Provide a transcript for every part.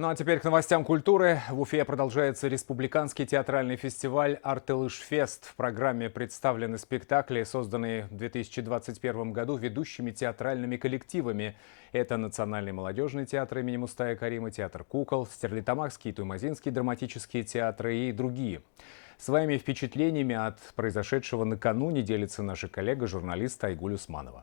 Ну а теперь к новостям культуры. В Уфе продолжается республиканский театральный фестиваль «Артылыш-фест». В программе представлены спектакли, созданные в 2021 году ведущими театральными коллективами. Это Национальный молодежный театр имени Мустая Карима, театр кукол, Стерлитамакский и Туймазинский драматические театры и другие. Своими впечатлениями от произошедшего накануне делится наша коллега, журналист Айгуль Усманова.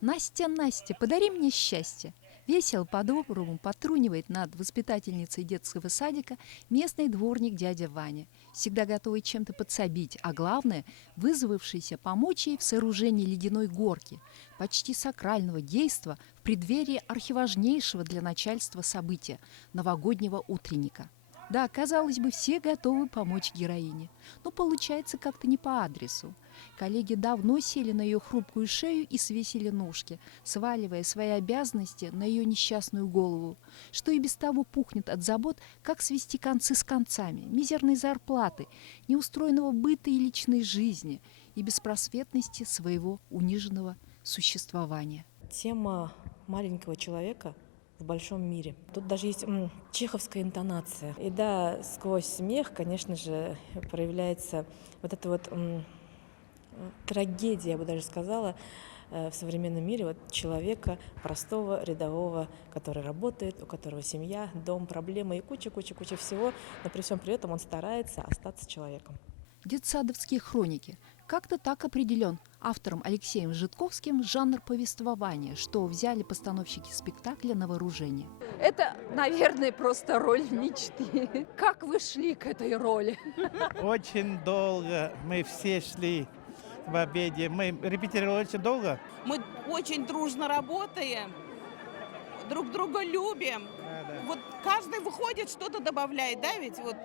Настя, Настя, подари мне счастье. Весело по-доброму потрунивает над воспитательницей детского садика местный дворник дядя Ваня, всегда готовый чем-то подсобить, а главное, вызвавшийся помочь ей в сооружении ледяной горки, почти сакрального действа в преддверии архиважнейшего для начальства события – новогоднего утренника. Да, казалось бы, все готовы помочь героине, но получается как-то не по адресу. Коллеги давно сели на ее хрупкую шею и свесили ножки, сваливая свои обязанности на ее несчастную голову, что и без того пухнет от забот, как свести концы с концами, мизерной зарплаты, неустроенного быта и личной жизни и беспросветности своего униженного существования. Тема маленького человека в большом мире. Тут даже есть чеховская интонация. И да, сквозь смех, конечно же, проявляется вот эта вот трагедия, я бы даже сказала, в современном мире вот человека простого, рядового, который работает, у которого семья, дом, проблемы и куча всего, но при всем при этом он старается остаться человеком. Детсадовские хроники. Как-то так определен автором Алексеем Жидковским жанр повествования, что взяли постановщики спектакля на вооружение. Это, наверное, просто роль мечты. Как вы шли к этой роли? Очень долго мы все шли в обеде. Мы репетировали очень долго. Мы очень дружно работаем, друг друга любим. Да. Вот каждый выходит, что-то добавляет, да, ведь вот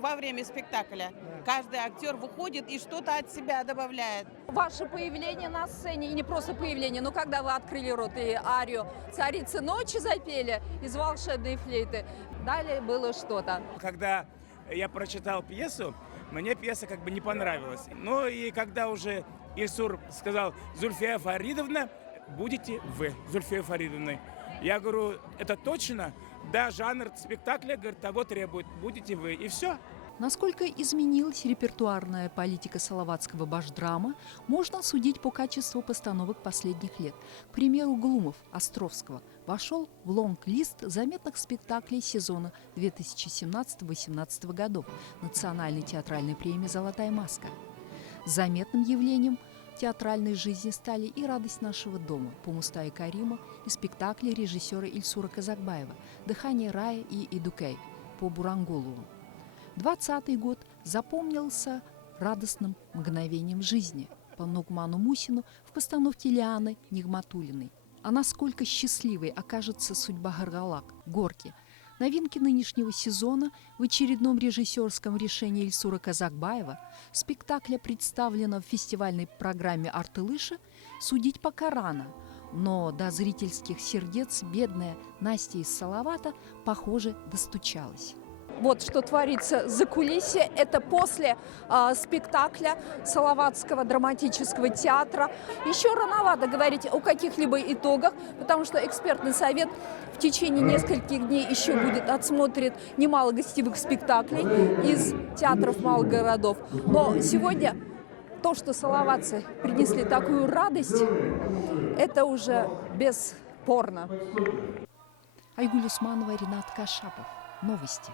во время спектакля. Каждый актер выходит и что-то от себя добавляет. Ваше появление на сцене, и не просто появление, но когда вы открыли рот и арию «Царицы ночи» запели из «Волшебной флейты», далее было что-то. Когда я прочитал пьесу, мне пьеса как бы не понравилась. Ну и когда уже Ильсур сказал: «Зульфия Фаридовна, будете вы Зульфия Фаридовной». Я говорю: это точно? Да, жанр спектакля, говорит, того требует, будете вы, и все. Насколько изменилась репертуарная политика салаватского башдрама, можно судить по качеству постановок последних лет. К примеру, Глумов Островского вошел в лонг-лист заметных спектаклей сезона 2017-2018 годов Национальной театральной премии «Золотая маска». Заметным явлением театральной жизни стали и «Радость нашего дома» по Мустая Карима, и спектакли режиссера Ильсура Казакбаева «Дыхание рая» и «Эдукей» по Буранголову. 2020 год запомнился радостным мгновением жизни по Нугману Мусину в постановке Лианы Нигматуллиной. А насколько счастливой окажется судьба Гаргалак, горки. Новинки нынешнего сезона в очередном режиссерском решении Ильсура Казакбаева спектакля, представлено в фестивальной программе «Артылыша», судить пока рано. Но до зрительских сердец бедная Настя из Салавата, похоже, достучалась. Вот что творится за кулисье. Это после спектакля Салаватского драматического театра. Еще рановато говорить о каких-либо итогах, потому что экспертный совет в течение нескольких дней еще будет отсмотрит немало гостевых спектаклей из театров малых городов. Но сегодня то, что салаватцы принесли такую радость, это уже бесспорно. Айгуль Усманова, Ренат Кашапов. Новости.